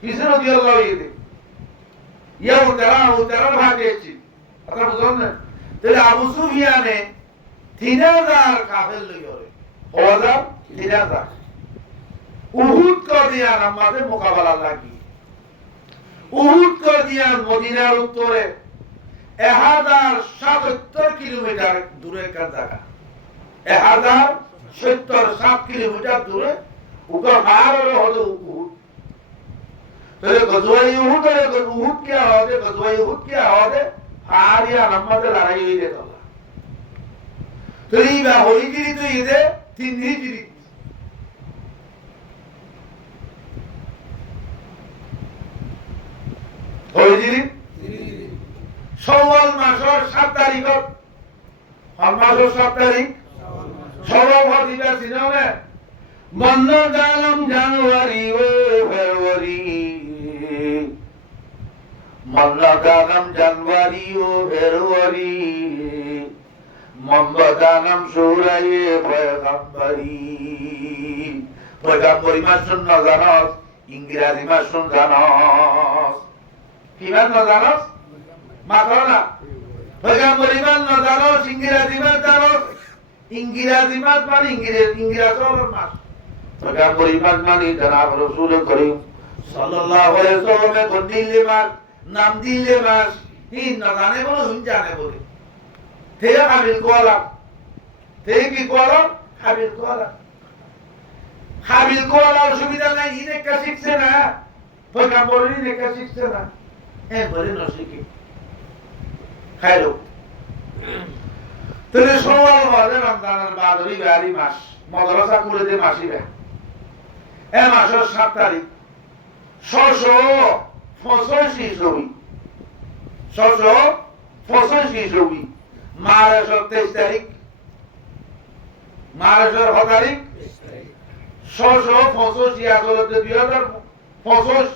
কিসে রাদিয়াল্লাহু ইদে ইয়া উতারা ভাগেছি কথা বুঝলেন না তাহলে আবু সুফিয়ানে 3000 কাফের লইরে হাজার 3000 উহুদ কাদিয়ান আমাদের মোকাবেলা লাগি উহুদ কাদিয়ান মদিনার উত্তরে 1077 কিলোমিটার দূরে একটা জায়গা 1077 কিলোমিটার দূরে ऊपर हार और हो तो उहुद तो गजवाई उहुद और उहुद क्या होते गजवाई उहुद क्या होते हार या नम्मत लड़ाई हुई देता था तो ये बात होई जिरी तो ये दे तीन ही जिरी होई जिरी शवाल मासर 7 तारीख हम मासर 7 तारीख शवाल भादिबा सिनाने মন্দগালম জানুয়ারি ও ফেব্রুয়ারি মন্দগালম জানুয়ারি ও ফেব্রুয়ারি মন্দগালম সুরায়ে পয়গম্বরি পয়গম্বরি মাস শুন জানাস ইংরেজি মাস শুন জানাস কি মাস জানাস মাত্র না পয়গম্বরি মাস জানাস ইংরেজি মাস জানাস ইংরেজি মাস মানে ইংরেজি মাস পয়গম্বর ইমান মানে জনাব রাসূল করিম সাল্লাল্লাহু আলাইহি ওয়াসাল্লামে কোন দিলে মাস নাম দিলে মাস ই না জানে বলে হুন জানে বলে তে হাবিল কোলা তে কি কোলা হাবিল কোলা সুবিধা নাই ইনে কা শিখছে না পয়গম্বর ইনে কা শিখছে না এ বলে না শিখে খাইলো তাহলে সওয়াল হবে রমজানের বাদরি বাড়ি মাস মাদ্রাসা করে দে মাসিরা এ মাসের 7 তারিখ 685 মার্চের 23 তারিখ মার্চের 7 তারিখ 685 আসলে 2025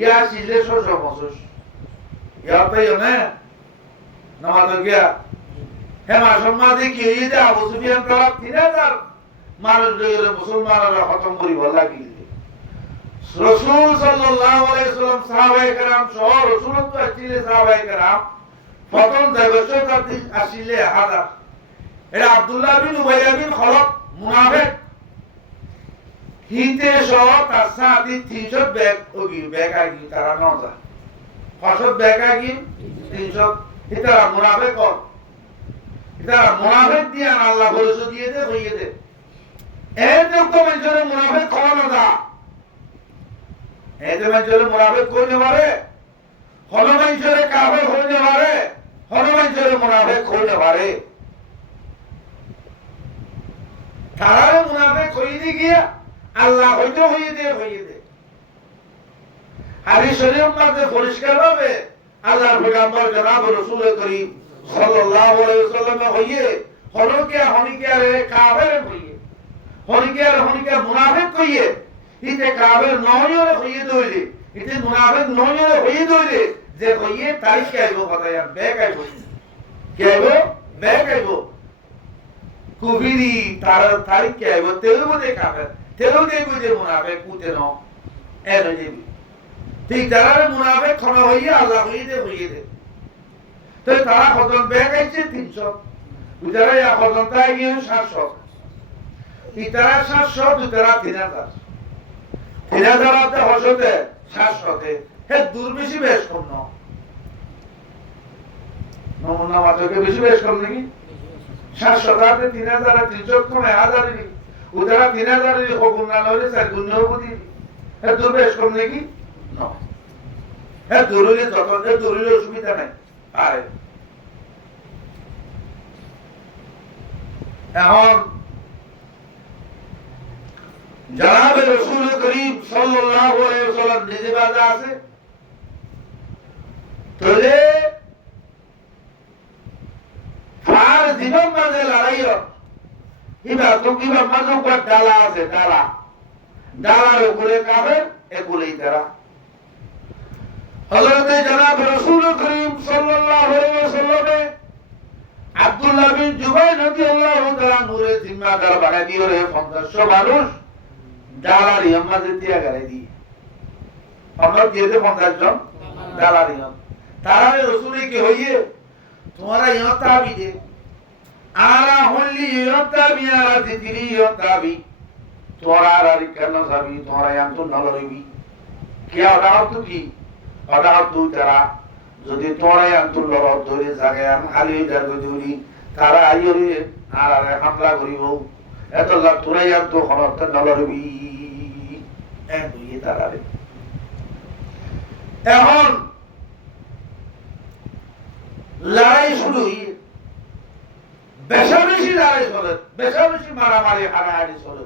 ইয়া সিলে 685 ইয়া পাইও না নামাজ গিয়া হে মাসের মাঝে কি হইছে আবু সুফিয়ান তারা 3000 মানুষ ধরে মুসলমানরা খতম করি বলা কি রাসূল সাল্লাল্লাহু আলাইহি ওয়াসাল্লাম সাহাবায়ে কেরাম সহ রাসূলুল্লাহ ছিলেন সাহাবায়ে কেরাম প্রথম দেবশত আসিলে হাজার এটা আব্দুল্লাহ বিন উবাই বিন খলফ মুনাফিক হিতে সহ তার সাথে 300 ব্যাগ ওগি ব্যাগ আগি তারা নজা 500 ব্যাগ আগি 300 এটা মুনাফিক কর এটা মুনাফিক দিয়ে আল্লাহ ভরসা দিয়ে দে হইয়ে দে এতে তো মানুষের মুনাফিক খাওয়ানো দা এতে মানুষের মুনাফিক কইতে পারে হলো মানুষের কাফের হইতে পারে হলো মানুষের মুনাফিক কইতে পারে তারা মুনাফিক কইতে গিয়া আল্লাহ হইতে হইয়ে দে হাদিস শরীফ মধ্যে পরিষ্কার ভাবে আল্লাহর পয়গম্বর জনাব রাসূল করিম সাল্লাল্লাহু আলাইহি ওয়াসাল্লাম হইয়ে হলো কে হনিকে কাফের হইয়ে হনিকে মুনাফিক কইয়ে ইতে কাফের নয়রে হইয়ে দইলে ইতে মুনাফিক নয়রে হইয়ে দইলে যে হইয়ে তারিখ আইবো কথা ইয়া ব্যাক আইবো কি আইবো ব্যাক আইবো কুফিরি তার তারিখ আইবো তেলবো দে কাফের তেলবো দে বুঝে মুনাফিক কুতে ন এনে দিবি ঠিক তারা মুনাফিক ক্ষমা হইয়ে আল্লাহ হইয়ে দে তো তারা কতজন ব্যাক আইছে 300 উদারা ইয়া কতজন তাই গিয়ে 700 ইতারা 700 দুতারা 3000 তে হসতে 700 তে হে দূর বেশি বেশ কম না নমুনা মাত্রকে বেশি বেশ কম নাকি 700 তে 3000 300 কোন 1000 নি উদারা 3000 এর হুকুম না লইলে স্যার গুণবতী হে দূর বেশ কম নাকি না হে দূরলে যততে দূরলে অসুবিধা নাই আরে এখন জনাব রাসূল করিম সাল্লাল্লাহু আলাইহি ওয়াসাল্লাম নিজে বাজা আছে তোলে ফার দিনের মাঝে লড়াইও ইবা তো কিবা মাঝে কত ডালা আছে ডালার উপরে কাফের এগুলাই তারা হযরত জনাব রাসূল করিম সাল্লাল্লাহু আলাইহি ওয়াসাল্লাম আব্দুল্লাহ বিন জুবাইর রাদিয়াল্লাহু তাআলা নূরে জিম্মাদার বানাই দিও রে 500 মানুষ ডালার ইয়ামাজে দিয়া গায় দি আমরা দিয়েছে 50 জন দালালি তারা রাসূলে কি হইয়ে তোমরা ইয়ত তাবি দে আরা হলি ইয়ত তাবি আরা দিদি ইয়ত তাবি তোরা আর কেন যাবি তোরা ইয়াম তো নলরবি কি আদাত কি আদাত তারা যদি তোরা ইয়াম তো লরত ধরে জায়গা আম খালি জায়গা ধরি তারা আইরে আর হামলা করিব এত লাখ তোরা ইয়াম তো খনত নলরবি এ দুই তারা রে এখন লড়াই শুরু হয়ে বেশি লড়াই চলে বেশি মারামারি হারাহারি চলে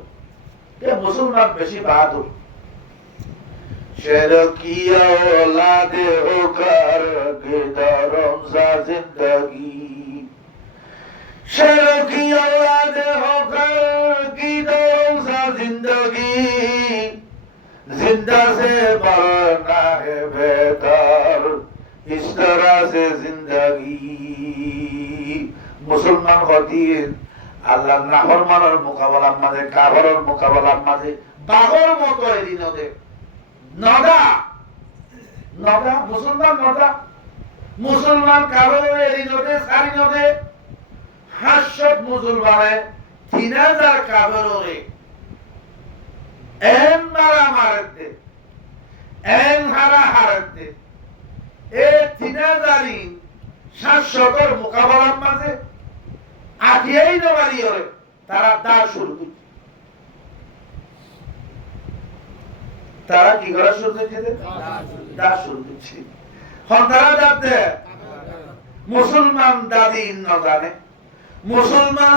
ये मुसलमान बेशी बहादुर शेर की औलाद होकर गिरदरों सा जिंदगी शेर की औलाद होकर गिरदरों सा जिंदगी जिंदा से मरना है बेहतर इस तरह से जिंदगी मुसलमान खतीर আল্লাহ নাফরমানের মোকাবেলার মাঝে কাফেরের মোকাবেলার মাঝে বাঘের মতো এদিন ওদের নদা নদা মুসলমান কাফেরের এদিন ওদের সারি নদে 500 মুসলমানে 3000 কাফেররে এন মারা মারতে এন হারা হারতে এ 3000ই 700 মোকাবেলার মাঝে আটিয়াই নবারি হরে তারা দাঁড় শুরু করছে তারা কি করা শুরু করছে দাঁড় শুরু করছে তারা যাতে মুসলমান দাদি নদানে মুসলমান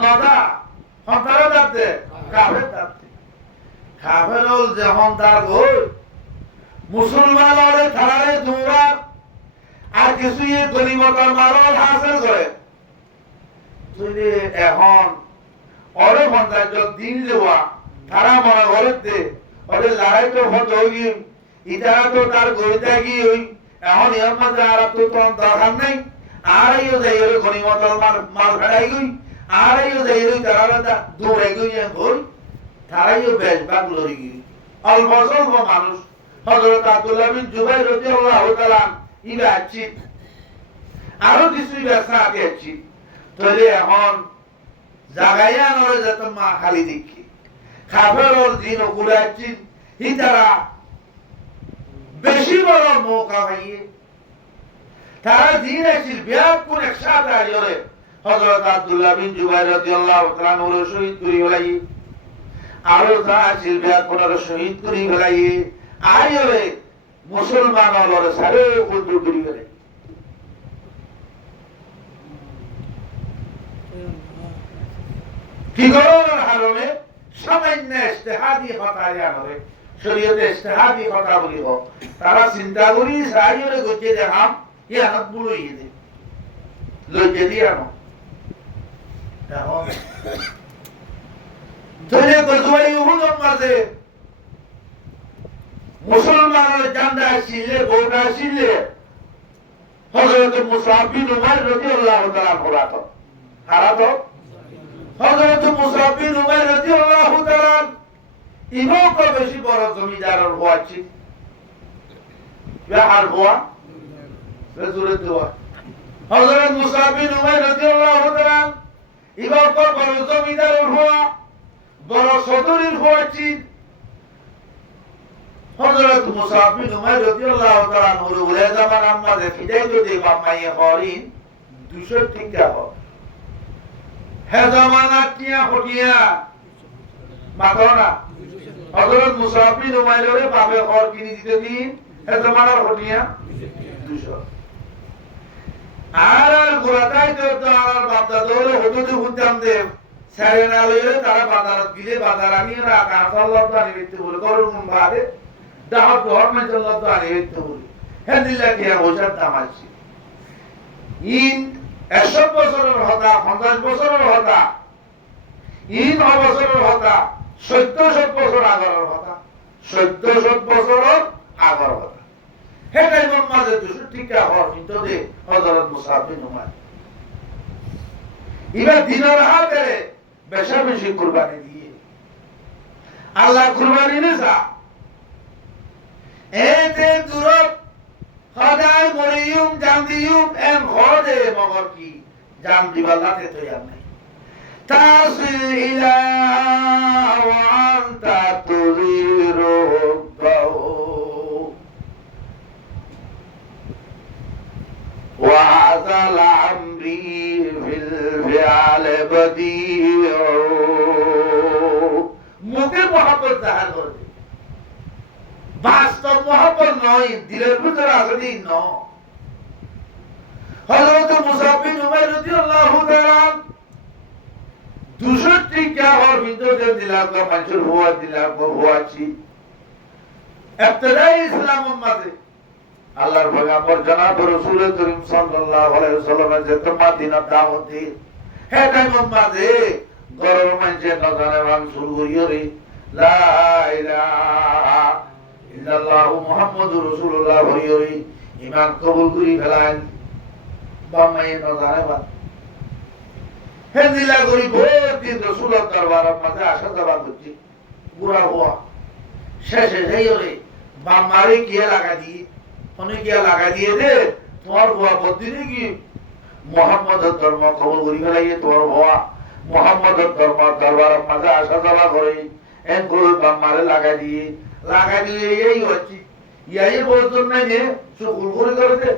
নদা তারা যাতে কাফের যাতে কাফের হল যখন তার গই মুসলমান হলে তারারে দৌড়া আর কিছু গনিমতের মাল হাসিল করে তুই এখন ওরে মন্দাজ দিন দেওয়া তারা মনে করতে ওরে লড়াই তো হত হই ইতারা তো তার গইতা কি হই এখন এর মাঝে আর তো দরকার নাই আর এই যাই ওরে গনিমতের মাল ফেলাই গই আর এই যাই ওই তারা দৌড়াই গই হই তারাইও বেশ ভাগ লড়ি গই অল্প স্বল্প মানুষ হযরত আব্দুল্লাহ বিন জুবাইর রাদিয়াল্লাহু তাআলা ইবা আছি আরো কিছু ব্যবসা আছি তাহলে এখন জাগাইয়া নরে যত মা খালি দেখি খাবারের দিন ওগুলাচ্ছি ই তারা বেশি বড় মৌকা পাইয়ে তারা দিন আছে ব্যাপক একসাথে আইরে হযরত আব্দুল্লাহ বিন জুবাইর রাদিয়াল্লাহু তাআলা নরে শহীদ করি হলাই আরো তা আছে ব্যাপক শহীদ করি হলাই আইরে মুসলমান হলরে সারে কুলু করি গেলে কি করার হারমে সামান্য ইজতিহাদি খতায়া হবে শরীয়তে ইজতিহাদি কথা বলিব তারা চিন্তা করি সাইরে গজে দেখাম ই হাত বুলই দে লজ্জে দিয়ানো দেখো ধরে গজওয়াই উহুদের মাঝে মুসলমানের জান্দা ছিলে গোটা ছিলে হযরত মুসাব বিন উমাইর রাদিয়াল্লাহু তাআলা হারাত হযরত মুসাব বিন উমাইর রাদিয়াল্লাহু তাআলা ইমাম কো বেশি বড় জমিদারের হওয়াছি আর হওয়া রাসূলের দোয়া হযরত মুসাব বিন উমাইর রাদিয়াল্লাহু তাআলা ইমাম কো বড় জমিদারের হওয়া বড় সদরের হওয়াছি হযরত মুসাব বিন উমাইর রাদিয়াল্লাহু তাআলা নূর ওলে জামান আমাদের ফিদাইত দেবা মাইয়ে হরিন 200 টাকা হবে হে জামানা টিয়া হটিয়া মাতনা হযরত মুসাব বিন উমাইরের বাপে হর কিনি দিতে দিন হে জামানার হটিয়া 200 আর গোরাটাই তো আর বাপদা দৌড়ে হদুদে হুদাম দে সারে না লইলে তারা বাজারত গিলে বাজার আমি না কাসাল্লাহ তো আনিতে বলে করুন বাদে দাহাব ঘর মে চল্লাহ তো আনিতে বলে হ্যাঁ দিল্লা কি ওষার দাম আছে ইন 100 বছরের হতা 50 বছরের হতা ইন বছরের হতা 1700 বছর আগের হতা 1700 বছরের আগের হতা হে টাইমের মাঝে 200 টাকা হওয়ার কিন্তু দে হযরত মুসাব বিন উমাইর এবার দিনের হাতে বেশি কুরবানি দিয়ে আল্লাহ কুরবানি নিসা এতে দূরত সদায় মরিয়ুম জান দিয়ুম এম হদে মগর কি জান দিবালাতে তো ইয়ার নাই তাসিলা ওয়া আনতা তুজিরু বাউ ওয়া আযাল আমরি ফিল ফিআল বদিউ মুখে মহব্বত জাহার করে বাস্তব মহব্বত নয় দিলের ভিতরে আছে দিন ন হযরত মুসাব বিন উমাইর রাদিয়াল্লাহু তাআলা 62 কা হর ভিতরে দিলাম কা মঞ্জুর হুয়া দিলাম হুয়াছি ইবতিদাই ইসলাম উম্মতে আল্লাহর পয়গম্বর জনাব রাসূল করিম সাল্লাল্লাহু আলাইহি ওয়াসাল্লামের যে মদিনা দাওয়াত দি হেটা উম্মতে গরম মঞ্জে না জানে ভান শুরু হইরে লা ইলাহা ইল্লাল্লাহু মুহাম্মাদুর রাসূলুল্লাহ হইরে ঈমান কবুল করি ফেলান বামায়ে না জানে ভান হে দিলা করি বহুতই রাসূলের দরবারের মধ্যে আসা যাওয়া করছি পুরা হওয়া শেষে যাইরে বামারে কি লাগা দি অনেক কি লাগা দিয়ে দে তোমার হওয়া বদিনে কি মুহাম্মাদের ধর্ম কবুল করি ফেলাইয়ে তোমার হওয়া মুহাম্মাদের ধর্ম দরবারের মধ্যে আসা যাওয়া করে এন কই বামারে লাগা দিয়ে এই হচ্ছে ইয়াই বলতো না যে সুকুল করে দে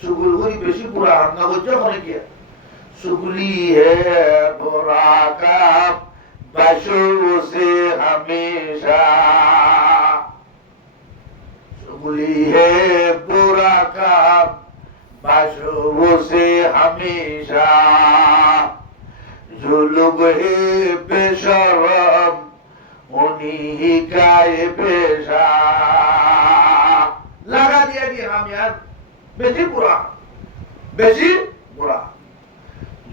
সুকুল করি বেশি পুরা হান্না করছে অনেক কি सुगली है बुरा का बशु से हमेशा सुगली है बुरा का बशु से हमेशा जो लोग है बेशरम उन्हीं का ये पेशा लगा दिया हम यार बेशी बुरा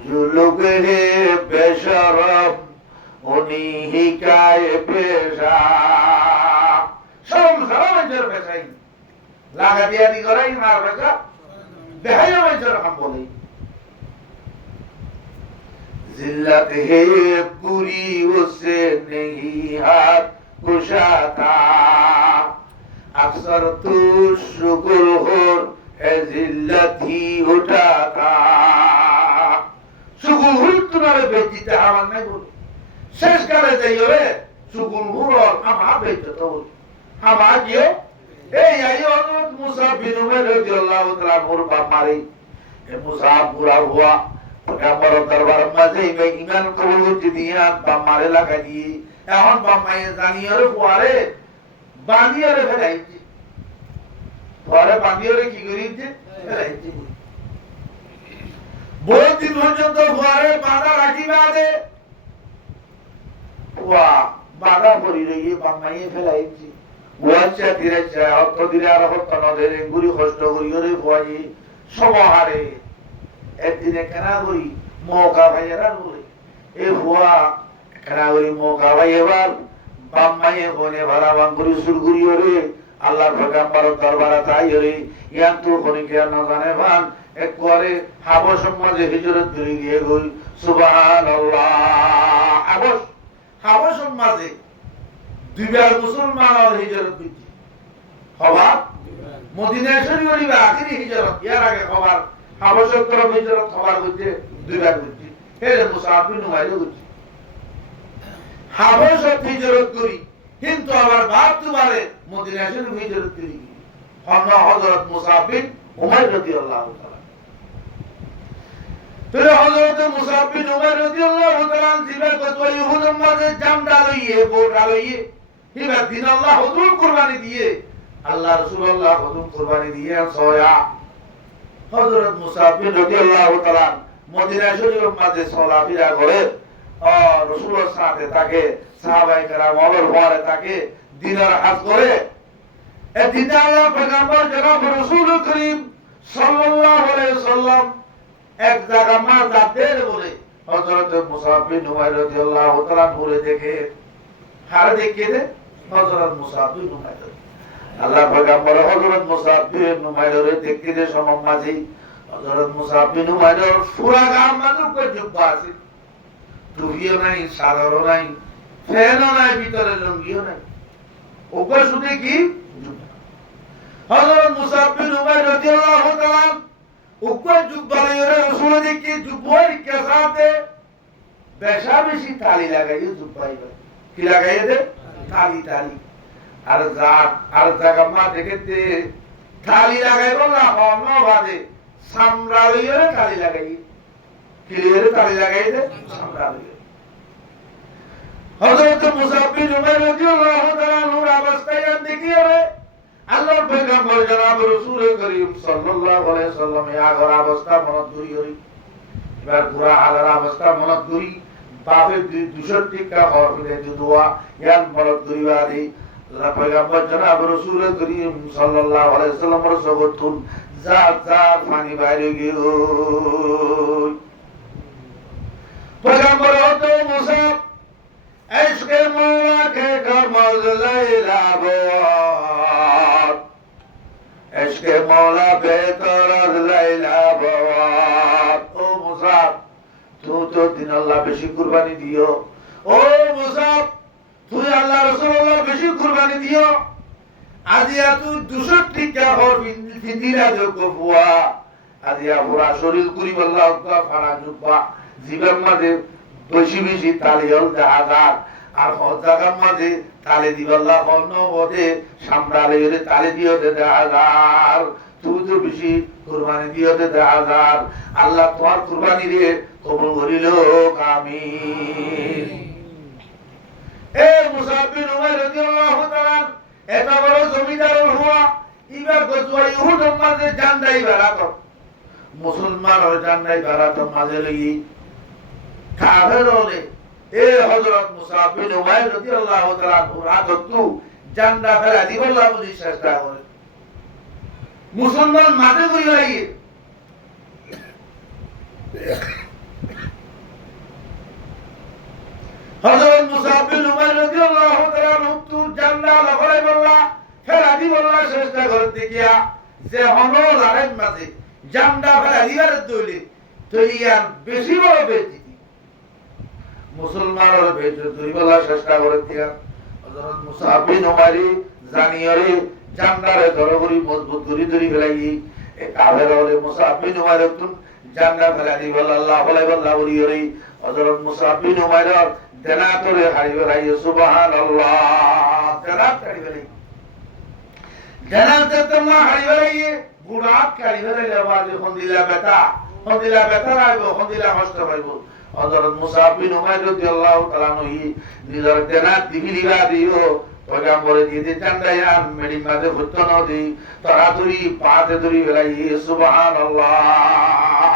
जो लोग है बेशरम उन्हीं का ये पेशा शर्म मंजर पेशा ही लागा दिया दी करा ही मार पेशा बेहया मंजर हम बोले जिल्लत है पूरी उससे नहीं हाथ कुशाता अक्सर तू शुक्र हो जिल्लत ही उठाता সুগুল হুর তোমারে বেদিতে আমার নাই বলে শেষ কালে যাইও রে সুগুল হুর আমার বেদিতে তো আমার জিও এই আইও হযরত মুসা বিন উমাইর রাদিয়াল্লাহু তাআলা মোর বাপ মারি এ মুসা পুরা হুয়া পয়গম্বর দরবার মাঝে ঈমান কবুল করতে দিয়া বাপ মারে লাগা দি এখন বাপ মায়ে জানিও রে পরে বানিয়ে রে ফেলাইছি পরে বানিয়ে রে কি করিছে ফেলাইছি बहुत दिन পর্যন্ত ঘরে বাধা রাখি বাদে ওয়া বাধা করি রই বামাইয়ে ফেলাইছি ওয়াচ্চা ধীরে চা অত ধীরে আর হত নদের গুরি কষ্ট করি রে ভয় সবহারে একদিনে কেনা করি মৌকা ভাইয়েরা বলে এ ভুয়া কেনা করি মৌকা ভাইয়েবার বামাইয়ে বনে ভাড়া বাঙ্গুরি সুরগুরি রে আল্লাহর পয়গম্বর দরবারে তাই রে ইয়ান তো খনিকে না জানে ভান একবারে হাবশ সমাজে হিজরত করে গিয়ে গই সুবহানাল্লাহ হাবশ সমাজে দুইবার মুসলমান আর হিজরত করছে খবর মদিনা শরীফের আখেরি হিজরত এর আগে খবর হাবশের তরফ হিজরত খবর করছে দুইবার করছে হে মুসাব বিন উমাইর করছে হাবশ হিজরত করি কিন্তু আবার 72 বারে মদিনা শরীফ হিজরত করি হযরত মুসাব বিন উমাইর রাদিয়াল্লাহু তাআলা फिर हजरत मुसाब बिन उमर রাদিয়াল্লাহু তাআলা জিবার কতই ইহুদের মাঝে জাম ডালইয়ে বোর ডালইয়ে হিবা দিন আল্লাহ হুজুর কুরবানি দিয়ে আল্লাহ রাসূলুল্লাহ হুজুর কুরবানি দিয়ে সোয়া হযরত মুসাব বিন রাদিয়াল্লাহু তাআলা মদিনা শরীফের মাঝে চলাফেরা করে আর রাসূলের সাথে তাকে সাহাবায়ে কেরাম ওমর পরে তাকে দিনের হজ করে এ দিন আল্লাহ পয়গম্বর জনাব রাসূল করিম সাল্লাল্লাহু আলাইহি ওয়াসাল্লাম এক জায়গা মার যাতে বলে হযরত মুসাব বিন উমাইর রাদিয়াল্লাহু তাআলা ঘুরে দেখে হার দেখে দে হযরত মুসাব বিন উমাইর আল্লাহ পয়গম্বর হযরত মুসাব বিন উমাইর দেখে দে সমম মাঝি হযরত মুসাব বিন উমাইর পুরা গাম মাঝে কই জুব্বা আছে টুপিও নাই সাদরও নাই ফ্যানও নাই, ভিতরে লুঙ্গিও নাই, ওকে শুধু কি হযরত মুসাব বিন উমাইর রাদিয়াল্লাহু তাআলা ওকে জুব্বা লইরে রাসূল দেখি জুব্বার কে সাথে বেশা বেশি তালি লাগাইয়ে জুব্বাই কি লাগাইয়ে দে তালি তালি আর জায়গা মা দেখতে তালি লাগাইব না অন্য বাদে সামরা লইরে তালি লাগাইয়ে কি লইরে তালি লাগাইয়ে দে সামরা লইরে হযরত মুসাব বিন উমাইর রাদিয়াল্লাহু তাআলা নূর অবস্থায় দেখিয়ে আল্লাহর পয়গম্বর জনাব রাসূল করিম সাল্লাল্লাহু আলাইহি ওয়াসাল্লাম আগর অবস্থা মনত করি এবার পুরা আলার অবস্থা মনত করি বাপে 260 কা হরফে দোয়া ইয়ান মনত করিবাদি আল্লাহর পয়গম্বর জনাব রাসূল করিম সাল্লাল্লাহু আলাইহি ওয়াসাল্লামের সগতুন জাত পানি বাইরে গিয়ে পয়গম্বর হতো মুসাব ইশকে মওলা কে কমল লাইলাবো ইশকে মওলা বেতরাজ লাইলাবো ও মুসাব তো দিন আল্লাহ বেশি কুরবানি দিও ও মুসাব তুই আল্লাহ রাসূলুল্লাহ বেশি কুরবানি দিও আজিয়া তুই 260 কা হর বিন্দিরা যোগ্য বুয়া আজিয়া পুরা শরীর করিব আল্লাহ কা ফাড়া জুব্বা জীবন মাঝে বেশি বেশি তালি হল জাহাজার আর হজাগার মাঝে তালি দিব আল্লাহ অন্য ওদে সামরালে এর তালি দিও দে জাহাজার তুই তো বেশি কুরবানি দিও দে জাহাজার আল্লাহ তোমার কুরবানি রে কবুল করিল আমিন এ মুসাব বিন উমাইর রাদিয়াল্লাহু তাআলা এত বড় জমিদার হওয়া ইবার গজওয়া ইহুদের মাঝে জান্দাই বারাত মুসলমান ও জান্দাই বারাত মাঝে লাগি কাফের হলে এ হযরত মুসাব বিন উমাইর রাদিয়াল্লাহু তাআলা রাততু জান্ডা ফেলা দিবল্লাহ বুঝি চেষ্টা করে মুসলমান মাঝে কই লাগি হযরত মুসাব বিন উমাইর রাদিয়াল্লাহু তাআলা রুতু জান্ডা লাফাই বললা ফেলা দিবল্লাহ চেষ্টা করে দেখিয়া যে হনল আরেক মাঝে জান্ডা ফেলা দিবার দইলে তৈয়ার বেশি বড় বেটি মুসলমানের বেজে দুইবেলা চেষ্টা করে দিয়া হযরত মুসাব বিন উমাইর জানিয়ারে জান্ডারে ধরগরি মজবুত করি ধরি ফেলাই এ কাফের হলে মুসাব বিন উমাইর তুন জান্ডা ফেলা দি বল আল্লাহ বলাই বল্লাহ বলিরে হযরত মুসাব বিন উমাইর দেনা করে হারি ফেলাই সুবহানাল্লাহ দেনা হারি ফেলাই দেনা তেতমা হারি ফেলাই বুড়াত হারি ফেলাই আওয়াজ হন্দিলা বেটা আইবো হন্দিলা কষ্ট পাইবো হযরত মুসাব বিন উমাইর রাদিয়াল্লাহু তাআলা নহি নিজের দেনা দিবিলিবা দিও পয়গম্বরে দিতে চান্দায়ান মেডি মাঝে হতো নদি তরাতুরি পাতে ধরি ফেলাই সুবহানাল্লাহ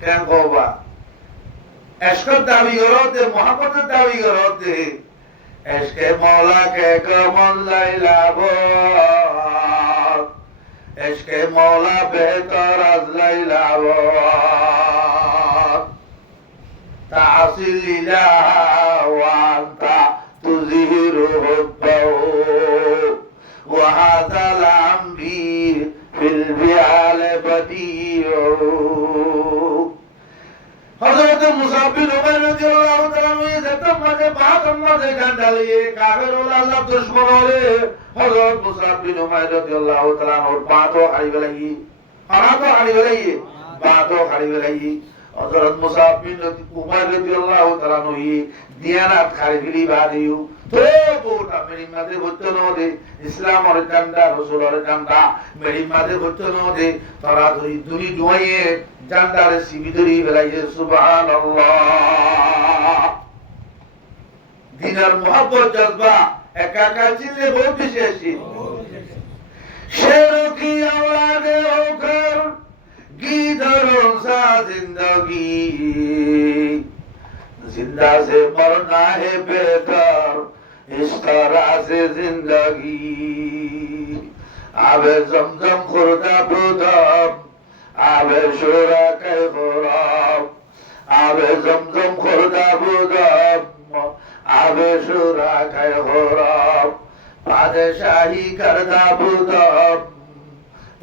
কেন গোবা এশকের দাবি করতে মোহাম্মতের দাবি করতে এশকে মওলা কে কমল লাইলাবো এশকে মওলা বেতরাজ লাইলাবো تعصي الإله وأنت تظهر حبه وهذا الأمر في الفعل بديع হযরত মুসাব বিন উমাইর রাদিয়াল্লাহু তাআলা যেতম মাঝে বাতম মাঝে গান্ডালিয়ে কাফের ওলা আল্লাহ দুশমন হলে হযরত মুসাব বিন উমাইর রাদিয়াল্লাহু তাআলা ওর বাতো হারিয়ে লাগি হারাতো হারিয়ে লাগি বাতো হারিয়ে লাগি হযরত মুসাব বিন উমাইর রাদিয়াল্লাহু তাআলা নহি দিয়ানাত খারিলি বাদিউ তো বোটা মেরি মাঝে হতো নদে ইসলামের জান্ডা রাসূলের জান্ডা মেরি মাঝে হতো নদে তারা দুই দুইয়ে জান্ডারে সিবিদরি বেলাইয়ে সুবহানাল্লাহ দিনের মোহাব্বত জজবা একা একা চিল্লে বহুত বেশি আসি শের কি আওয়াজে হোকর गीदरों सा जिंदगी जिंदा से मरना है बेहतर इस तरह से जिंदगी आवे जमजम खुर्दा बुदम आवे शोरा के खुराब आवे जमजम खुर्दा बुदम आवे शोरा के खुराब बादशाही करदा बुदम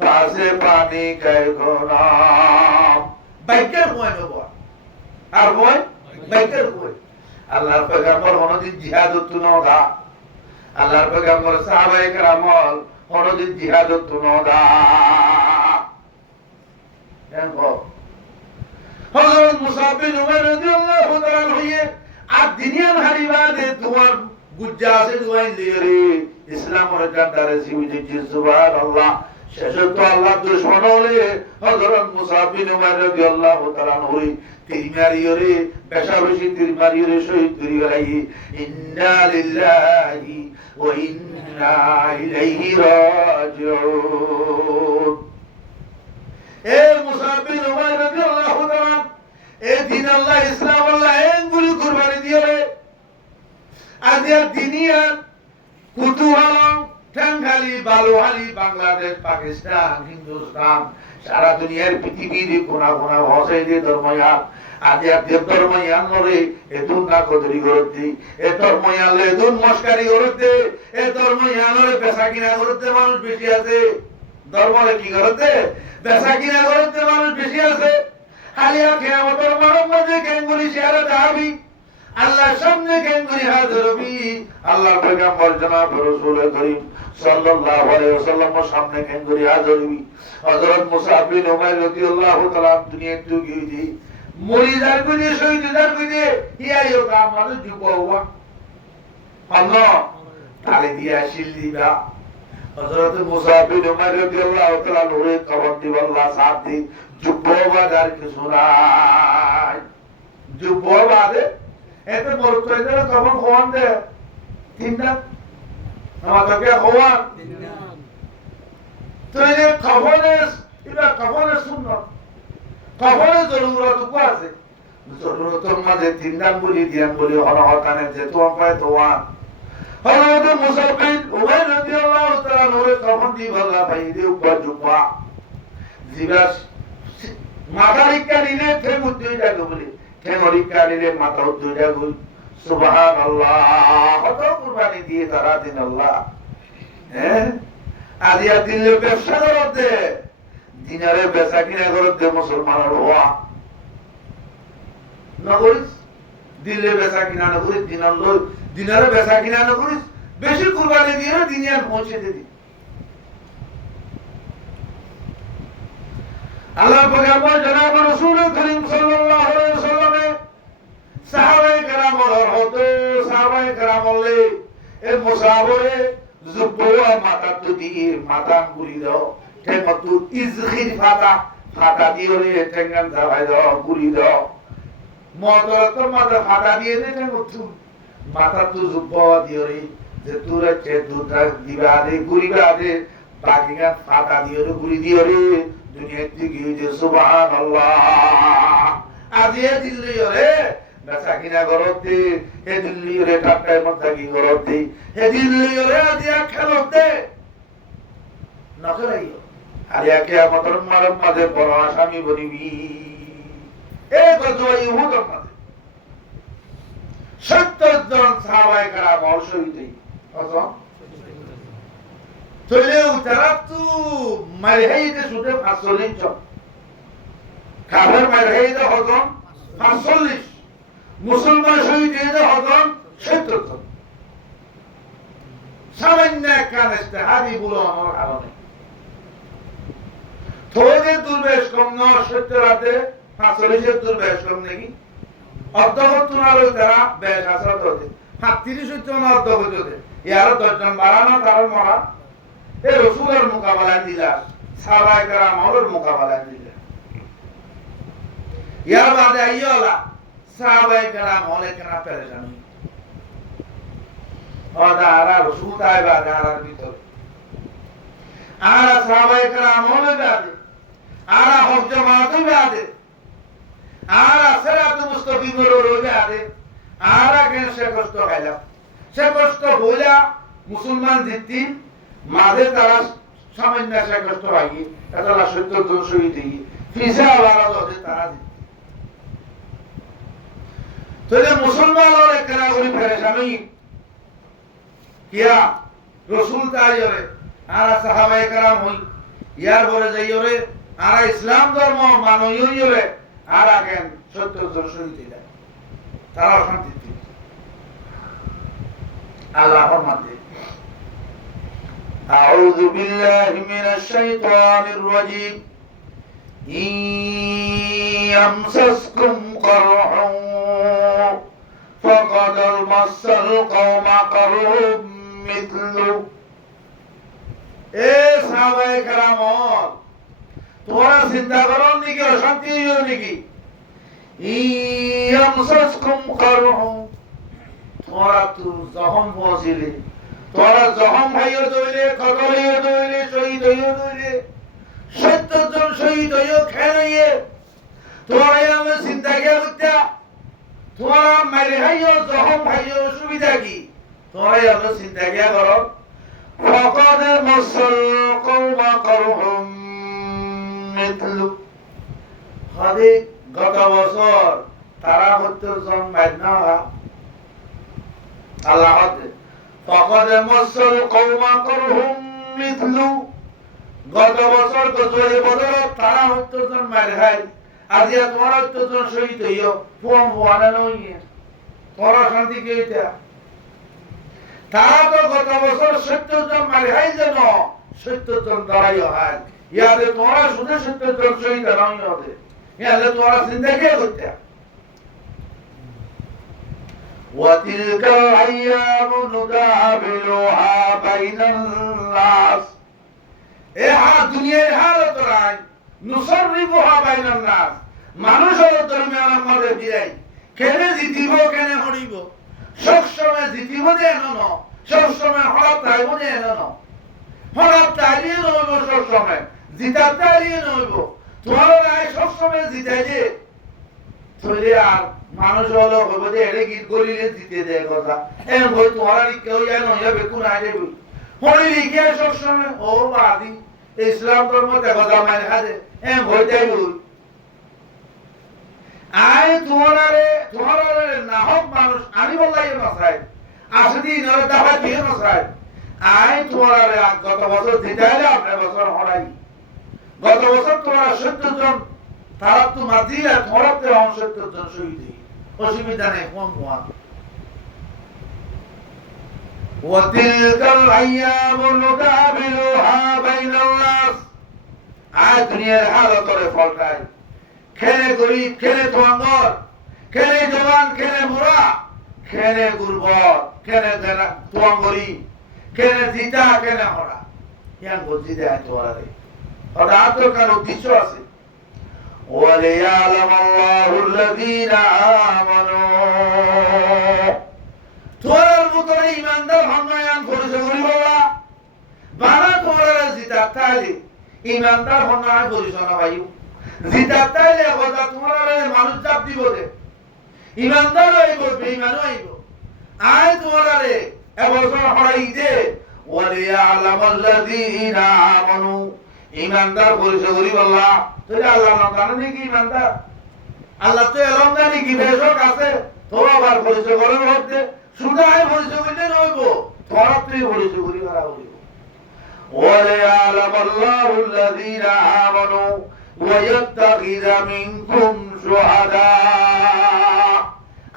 पासे पानी के गोनाम বাইকের হয় নবো আর হয় বাইকের হয় আল্লাহর পয়গম্বর হনদিন জিহাদত নদা আল্লাহর পয়গম্বর সাহাবায়ে কেরাম হনদিন জিহাদত নদা দেখো হযরত মুসাব বিন উমাইর রাদিয়াল্লাহু তাআলা হইয়ে আর দুনিয়ার হারিবাদে তোমার গুজ্জা আছে দুয়াই লিরে ইসলামের জান্দারে সিবিজি সুবহানাল্লাহ শেষত আল্লাহ দুশমন হলে হযরত মুসাব বিন উমাইর রাদিয়াল্লাহু তাআলা হই তিরমারিয়রে বেশাবেশি তিরমারিয়রে শহীদ করি গলাই ইন্না লিল্লাহি ওয়া ইন্না ইলাইহি রাজিউন এ মুসাব বিন উমাইর রাদিয়াল্লাহু তাআলা এ দিন আল্লাহ ইসলাম আল্লাহ এঙ্গুলি কুরবানি দিয়রে আদিয়া দিনিয়া কুতুহাল টাঙ্গালি বালুহালি বাংলাদেশ পাকিস্তান হিন্দুস্তান সারা দুনিয়ার পৃথিবীর কোনা কোনা ভাষায় যে ধর্ময়ান আদিয়া দেব ধর্ময়ান নরে এতুন না কদরি করতে এ ধর্ময়ালে এতুন মস্কারি করতে এ ধর্ময়ানরে পেশা কিনা করতে মানুষ বেশি আছে ধর্মরে কি করতে পেশা কিনা করতে মানুষ বেশি আছে হালিয়া কিয়ামতের মাঝে কেঙ্গুলি শেয়ারে দাবি আল্লাহর সামনে কেঙ্গুলি হাজির হবি আল্লাহর পয়গম্বর জনাব রাসূল করিম সাল্লাল্লাহু আলাইহি ওয়াসাল্লামের সামনে কেঙ্গুলি হাজির হবি হযরত মুসাব বিন উমাইর রাদিয়াল্লাহু তাআলা দুনিয়া থেকে গিয়ে মরিদার কইতে শহীদদার কইতে ইয়াইও কাম মানে যুবওয়া আল্লাহ তালে দিয়া শিল দিবা হযরত মুসাব বিন উমাইর রাদিয়াল্লাহু তাআলা নূরে কবর দিবাল্লাহ সাথ দি যুবওয়াদার কিছু নাই যুবওয়াদে এত বড় তৈদের কবর কোন দে তিনটা আমাদেরকে কোন তৈরে কবরের এটা কবরের সুন্নাত কবরের জরুরত কো আছে জরুরতের মাঝে তিনটা বলি দিয়ান বলি হরহতানে যে তো পায় তো হযরত মুসাব বিন উমাইর রাদিয়াল্লাহু তাআলা নূরে কবর দিবাল্লাহ বাইরে উপর জুবা জিবাস মাদারিকা নিলে ঠে মুদ্দে যাবে বলে ঠে মরিকা নিলে মাথা উদ্দে যাবে সুবহানাল্লাহ কত কুরবানি দিয়ে তারা দিন আল্লাহ হ্যাঁ আজিয়া দিলে ব্যবসা করতে দিনারে বেচা কিনা করতে মুসলমানের হওয়া নগরিস দিলে বেচা কিনা নগরিস দিনারে বেচা কিনা নগরিস বেশি কুরবানি দিয়ে দিনিয়ার পৌঁছে দিবি আল্লাহ পয়গম্বর জনাব রাসূল করিম সাল্লাল্লাহু আলাইহি ওয়াসাল্লাম সাহাবায়ে কেরাম হতে সাহাবায়ে কেরাম বললে এ মুসাবরে জুবওয়া মাথা তুদি মাথা গুলি দাও ঠেমতু ইজখির ফাতা দিও রে ঠেঙ্গান দাবাই দাও গুলি দাও মদরত মাথা ফাতা দিয়ে দে ঠেমতু মাথা তু জুবওয়া দিও রে যে তুরে চে দুধা দিবা দে গুলিবা দে বাকিগা ফাতা দিও রে গুলি দিও রে দুনিয়া থেকে যে সুবহানাল্লাহ আজিয়ে দিল্লি রে বেচা কিনা করতে হে দিল্লি রে টাকায় মধ্যে কি করতে হে দিল্লি রে আজিয়া খেলতে নকরাইও আরিয়া কিয়ামতের মাঝে বড় আসামি বনিবি এই গজওয়া ইহুদের মাঝে 70 জন সাহাবায়ে কেরাম শহীদ হয়েছে তইলে উতারাতু মারহাইতে সুদে 45 জন কাফের মারহাইতে হজন 45 মুসলমান শহীদ হয়েছে হজন 70 জন সামান্য কানেস্তে হাদি বলো আমার কারণে তোদের দুর্বেশ কম না 70 রাতে 45 এর দুর্বেশ কম নাকি অর্ধগতুনার তারা বেশ আসর হতে 37 হইতো না অর্ধগত হতে ইয়ার 10 জন বাড়ানো তার মরা এ রাসূলের মোকাবেলা দিলা সাহাবায়ে কেরামের মোকাবেলা দিলা ইয়ার বাদে আইয়ালা সাহাবায়ে কেরাম অনেক না পেরেশান ওদারা রাসূল তাইবা দারার ভিতর আর সাহাবায়ে কেরাম অনেক বাদে আর হক জামাত বাদে আর সিরাত মুস্তাকিমের রোজে আদে আর কেন সে কষ্ট খাইলা সে কষ্ট হইলা মুসলমান জিতি মাঝে তারা সামান্য সে কষ্ট পাই তারা 70 জন শহীদ হই ফিসা ওয়ারা দে তারা তোরে মুসলমান আর একরা করি পেরেশানি কিয়া রাসূল তাইরে আর সাহাবায়ে কেরাম হই ইয়ার পরে যাইরে আর ইসলাম ধর্ম মানইরে আর কেন 70 জন শহীদ হইলা তারা শান্তি আল্লাহ ফরমাতে আউযু বিল্লাহি মিনাশ শাইতানির রাজীম ইয়ামসাসকুম কারহুন ফাকাদ মাসাল কওমা কারহুম মিথলু এ সাহাবায়ে কেরাম তোমরা চিন্তা করো নাকি অশান্তি হইও নাকি ইয়ামসাসকুম কারহুন তোমরা তো যখন পৌঁছিলে তোমরা যখন ভাইও দইলে কতল হইও দইলে শহীদ হইও দইলে 70 জন শহীদ হইও খেয়ে তোমরা আমি চিন্তা কে করতে তোমরা মারি ভাইও যখন ভাইও সুবিধা কি তোমরা আমি চিন্তা কে করো ফাকাদ মাসাল কওমা কারহুম মিথলু হাদি গত বছর তারা 70 জন মাইনা আল্লাহ ফাকাদ মাসাল কওমা কারহুম মিথলু গত বছর তো জয় বদর তারা 70 জন মারি খাই আজ ইয়া তোমার 70 জন শহীদ হইও ফোন ওয়ানা নইয়ে তোরা শান্তি কে এটা তারা তো গত বছর 70 জন মারি খাই যেন 70 জন দাঁড়াইও হয় ইয়াতে তোরা শুধু 70 জন শহীদ নয় হবে ইয়ালে তোরা চিন্তা কে করতে وتلك الأيام نداولها بين الناس দুনিয়ার হালত রাই নুসররিফুহা বাইনান নাস মানুষের দরমিয়ান আমাদের দিই কেনে জিতিব কেনে হরিব সব সময় জিতিব দেন না সব সময় হঠাৎ তাইব দেন না হঠাৎ তাইলে নইব সব সময় জিতা তাইলে নইব তোমার রায় সব সময় জিতাই যে চলে আর মানুষ হলো হইব যে এরে গীত গলিলে জিতে দেয় কথা এমন হই তোমার কেউ জানো যাবে কোন আইবে হরি লিখে সব সময় ও বাদি ইসলাম ধর্ম দেখো জামাই হাজে এম হইতাই হই আই তোমারে না হোক মানুষ আমি বললাই না চাই আসদি নরে দাবা দিয়ে না চাই আই তোমারে গত বছর জিতাইলে আপনি বছর হরাই গত বছর তোমরা 70 জন তারা তো মাদিলা তোমরা তো 70 জন শহীদ অসুবিধা নেই কোন কোন وتلك الأيام نداولها بين الناس الدنيا هذا طرف الكاي খেলে গরিব খেলে তোয়াঙ্গর খেলে জওয়ান খেলে বুড়া খেলে গুরবত খেলে তোয়াঙ্গরি খেলে জিতা খেলে হরা ইয়ান গজি দেয় তোয়ারে হরা তো কার উদ্দেশ্য আছে ওয়ালিয়ালাম আল্লাহু আল্লাযীনা আমানু তোরার ভিতরে ইমানদার হন্নয়ান করেছে গরিবরা বানা তোরার জিতা তাইলে ইমানদার হন্নয়ান করেছে না ভাই জিতা তাইলে কথা তোরার মানুষ চাপ দিব দে ইমানদার হইব বেঈমান হইব আয় তোরারে এবছর হরাই দে ওয়ালিয়ালামাল্লাযীনা আমানু ইমানদার করেছে গরিবরা তোরা আল্লাহ না জানে কি ইমানদার আল্লাহ তো এলম জানি কি বেশক আছে তোরা বার করেছে গরিব হতে সুদায় বলেছে বলতে নইব তোরাতে বলেছে গরিবরা বলিব ওয়ালিয়ালাম আল্লাহু আল্লাযীনা আমানু ওয়া ইয়াত্তাখিযা মিনকুম শুহাদা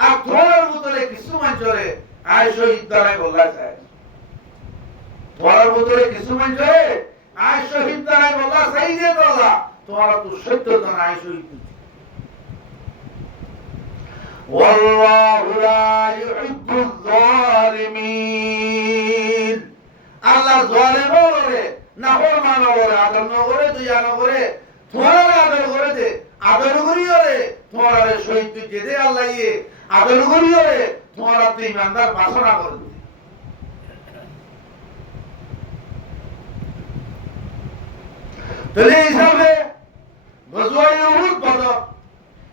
আপনার ভিতরে কিছু মানুষরে আয় শহীদ দ্বারাই বলা যায় তোমার ভিতরে কিছু মানুষরে আয় শহীদ দ্বারাই বলা চাই যে বলা তোমরা তো 70 জন আয় শহীদ والله لا يحب الظالمين আল্লাহ জালেম করে না ফরমান করে আদর না করে দুইয়া না করে তোরা আদর করে দে আদর করিও রে তোরা শহীদ তুই দে আল্লাহ ইয়ে আদর করিও রে তোরা তুই ইমানদার বাসনা করে দে তাহলে হিসাবে গজওয়ায়ে উহুদ বদর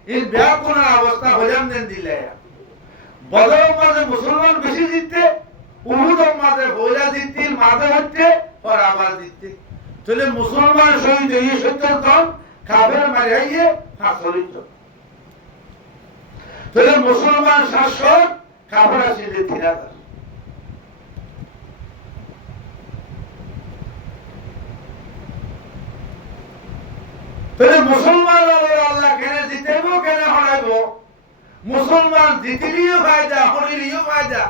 এই ব্যাপকতার অবস্থা হলাম দেন দিলে বদর মাঝে মুসলমান বেশি জিততে উহুদ মাঝে বইলা জিততে মাঝে হচ্ছে আর আবার জিততে তাহলে মুসলমান শহীদ হয়ে 70 জন কাফের মারি হইয়ে 40 জন তাহলে মুসলমান 700 কাফের আছে 3000 তাহলে মুসলমান আল্লাহ কেন জিতেব কেন হারাইব মুসলমান জিতলিও ফায়দা হরিলিও ফায়দা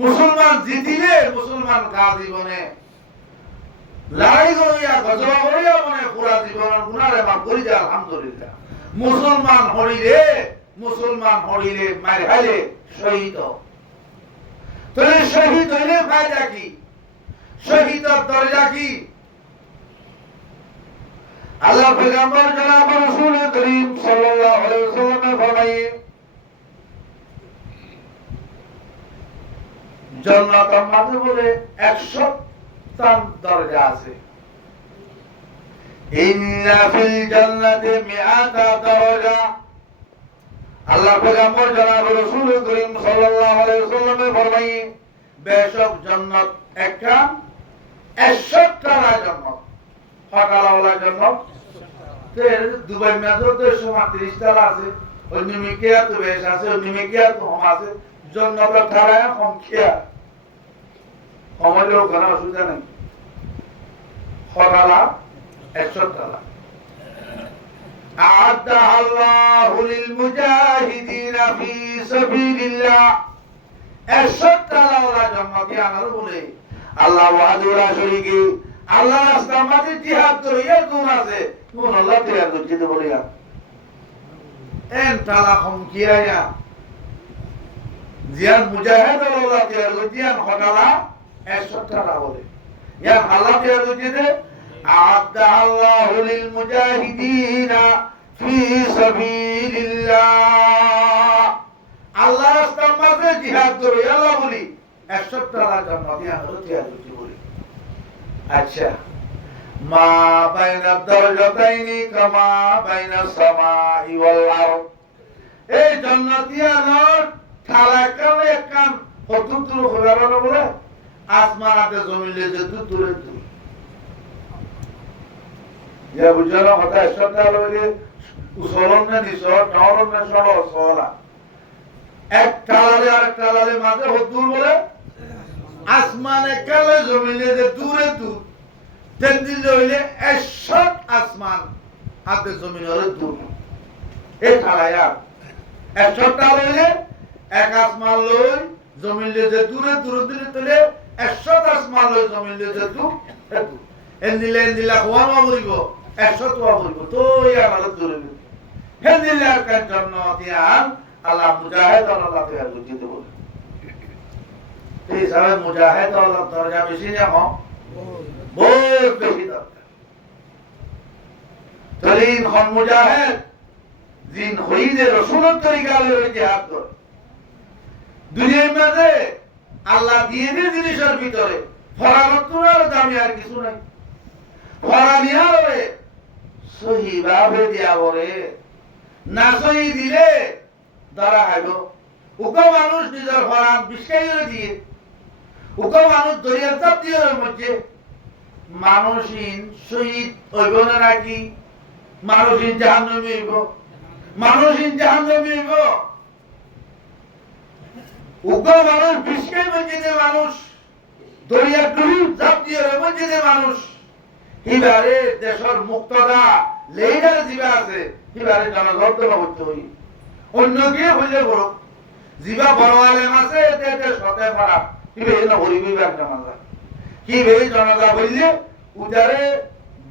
মুসলমান জিতিলে মুসলমান গাজী বনে, লড়াই করিয়া গজবা করিয়া মানে পুরা জীবনের গুণারে মাফ করি যায় আলহামদুলিল্লাহ। মুসলমান হরিলে মারি খাইলে শহীদ। তাহলে শহীদ হইলে ফায়দা কি? শহীদের দরজা কি? আল্লাহ পয়গম্বর জনাব রাসূল করিম সাল্লাল্লাহু আলাইহি ওয়াসাল্লাম ফরমায়ে, জান্নাতের মাঝে বলে 100টা দরজা আছে। ইন্না ফিল জান্নাতি মিআতা দরজা। আল্লাহ পয়গম্বর জনাব রাসূল করিম সাল্লাল্লাহু আলাইহি ওয়াসাল্লাম ফরমায়ে, বেশক জান্নাত একটা 100টা জান্নাত। ফাটালাওয়ালা জান্নাত তে দুবাই মেজরতে 30 তালা আছে, অন্যমিকিয়া তো বেশ আছে, অন্যমিকিয়া তো কম আছে। জান্নাতের ধারায় সংখ্যা কমালেও কোনো অসুবিধা নেই। ফাটালা 100 তালা। আ'আদ্দাহা আল্লাহু লিল মুজাহিদিনা ফি সাবিলিল্লাহ। 100 তালা জান্নাতি আনার বলে আল্লাহ ওয়াহদাহু শরীকি, আল্লাহ রাস্তার মাঝে জিহাদ করিয়া গুণ আছে, কোন আল্লাহ তৈরি করতে বলিয়া এন তালা সংখ্যা জিয়ান মুজাহিদ আল্লাহ তৈরি করতে হটালা 100 তালা বলে। ইয়ান আল্লাহ তৈরি করতে আ'আদ্দাহা আল্লাহু লিল মুজাহিদিনা ফি সাবিলিল্লাহ। আল্লাহ রাস্তার মাঝে জিহাদ করে আল্লাহ বলি 100 তালা জান্নাতি আনার তৈরি করতে বলি। আচ্ছা, মা বাইনা দরজাতাইনি কামা বাইনা সামাই ওয়াল আরদ। এই জান্নাতিয়ানর ঠালাকানে একখান কতদূর হইবানো বলে আসমানাতে জমিলে যে দূরে দূর ইয়া বুঝানো কথা। 100 তালা হইলে উসলন না নিসর টাওরন না সরো সরা এক তালালে আর এক তালালে মাঝে দূর বলে আসমানে কালে জমিলে যে দূরে দূর তেন দিলে হইলে 100 আসমান হাতে জমিন হলে দূর। এই তালায়া 100 তালা হইলে এক আসমান লই জমিলে যে দূরে দূরে দিলে তাহলে 100 আসমান লই জমিলে যে দূর দূর এন দিলা হওয়া মরিব 100 তো মরিব তো ইয়া ভালো দূরে হেন দিলে আর কার জন্য তিয়ান আল্লাহ মুজাহিদ আল্লাহ তৈরি করতে বলে। এই সারা মুজাহিদ আল্লাহ দরজা বেশি না কম? বহুত বেশি দরকার। তরিন খন মুজাহিদ জিন হইদে রাসূলের তরিকা লয়ে জিহাদ করে। দুনিয়ার মাঝে আল্লাহ দিয়ে দিয়ে জিনিসের ভিতরে ফরারতুর দামি আর কিছু নাই। ফরানিয়া রে সহি ভাবে দিয়া বলে না সহি দিলে ধরা হইব। উকা মানুষ নিজের ফরান বিস্কাইয়ে দিয়ে উকা মানুষ দরিয়ার চাপ দিয়ে মধ্যে মানুষিন শহীদ হইব না নাকি? মানুষিন জাহান্নামে হইব, মানুষিন জাহান্নামে হইব। উকা মানুষ বিস্কাই মধ্যে মানুষ দরিয়ার ডুব চাপ দিয়ে মধ্যে মানুষ এবারে দেশের মুক্তদা লেইডার জিবা আছে এবারে জনগণ তো করতে হই। অন্য কে হইলে বড় জিবা বড় আলেম আছে এতে সতে খারাপ কিবে না হরিবই একটা মানলা কিবে জনতা হইলে উদারে